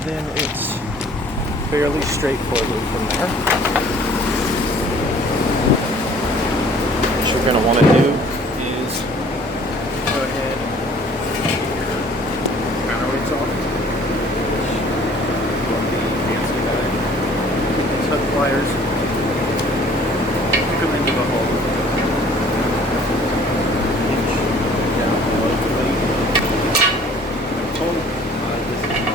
and then it's fairly straightforward from there. What you're going to want to do is go ahead and take your counterweights off. Fancy guy. Hook pliers. Hook them into the hole. Inch down below the plate. Pull. This is how I do it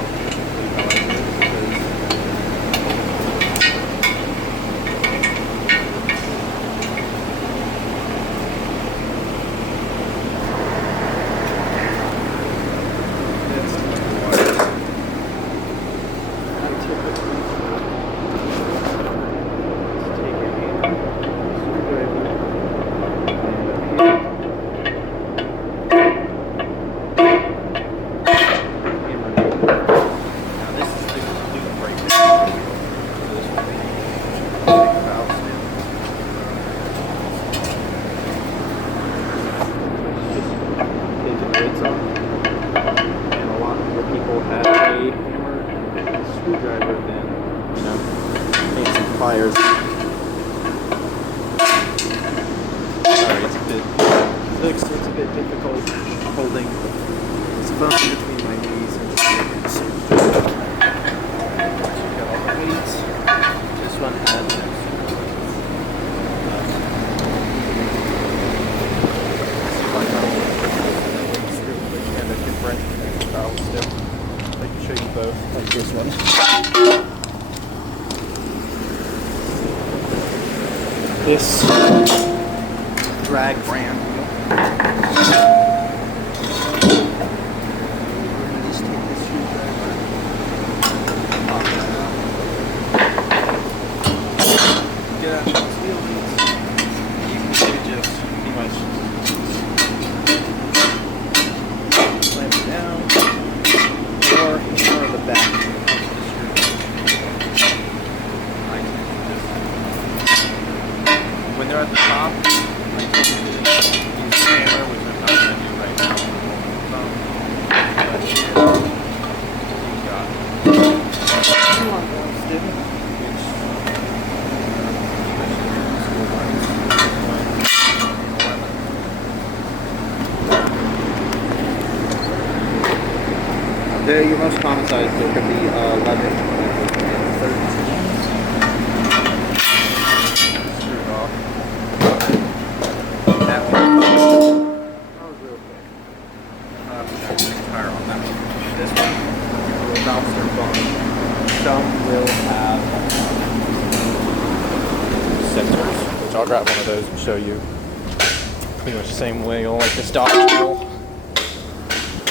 because screwdriver than, fancy pliers. Sorry, it's a bit difficult holding this phone between my knees and just making it so good. Check out all the weights. This one has an and a different valve step. I can show you both, like this one. This drag brand wheel. Just take this screwdriver, pop that out. Get out those wheel beads. You can just pretty much clamp it down, or hammer the back. When they're at the top, I tend to use the hammer, which I'm not going to do right now. But here, you've got two on those, didn't your most common size there could be 11 and 13. This one will bounce their phone. Some will have sensors, which I'll grab one of those and show you. Pretty much the same wheel, like this Dodge wheel.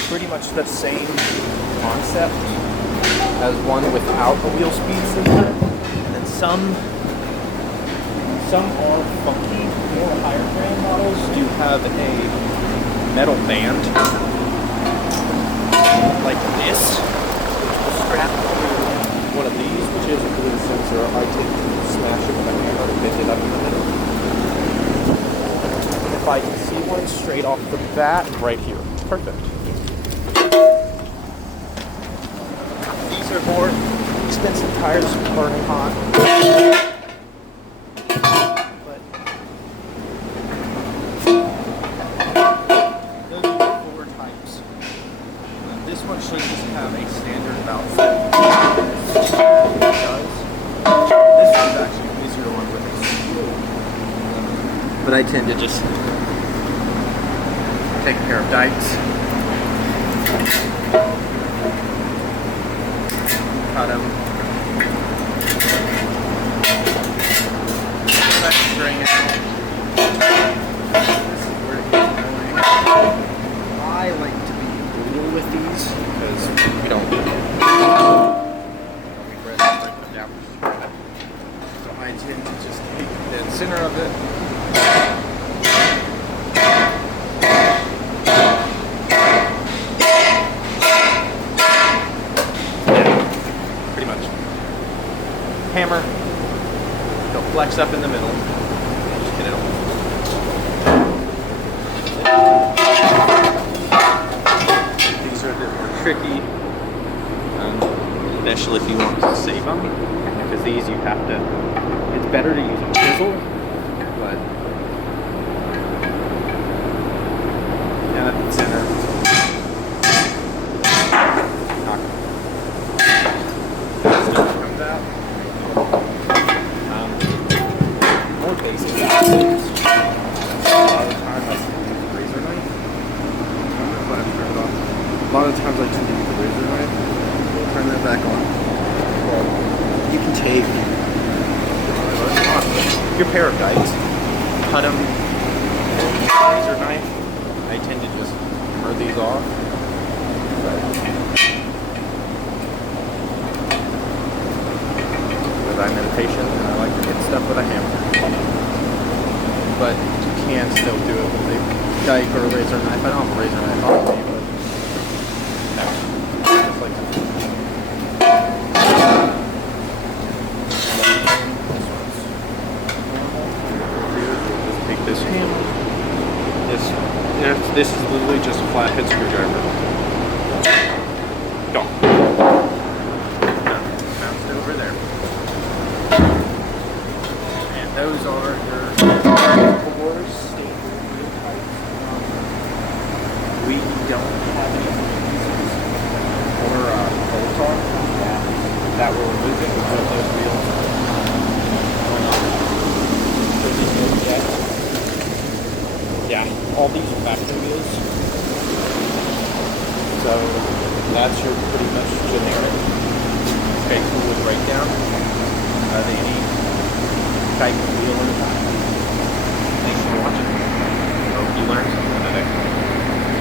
Pretty much the same concept as one without a wheel speed sensor. And then some are funky, more higher brand models do have a metal band like this, which will strap to one of these, which is a glue sensor. I tend to smash it with a hammer to bend it up in the middle. If I can see one straight off the bat, right here. Perfect. These are more expensive tires, burning hot. This one should just have a standard valve set. It does. This is actually an easier one with a screw. But I tend to just take a pair of dikes, cut them, pull that string out. This is where it gets annoying. I like to be with these because we don't break them down. So I tend to just take the center of it. Yeah, pretty much. Hammer. They'll flex up in the middle. Just get it off. These are a bit more tricky. especially if you want to save them, because these you have to, it's better to use a chisel, but down at the center, still comes out. More basic things. A lot of the time I use a razor knife. A lot of times I tend to use a razor knife. We'll turn that back on. Well, you can take your pair of guides, cut them with a razor knife. I tend to just hammer these off. Because I'm impatient and I like to hit stuff with a hammer. But you can still do it with a guide or a razor knife. I don't have a razor knife on me, but no. Just like that. Just take this hammer. This is literally just a flathead screwdriver. Go. Bounced over there. And those are your four staple wheel types. We don't have any pieces or bolts on that we're removing with those wheels. Yeah, all these are factory wheels. So that's your pretty much generic straightforward breakdown of any type of wheel in the back. Thanks for watching. Hope you learned something today.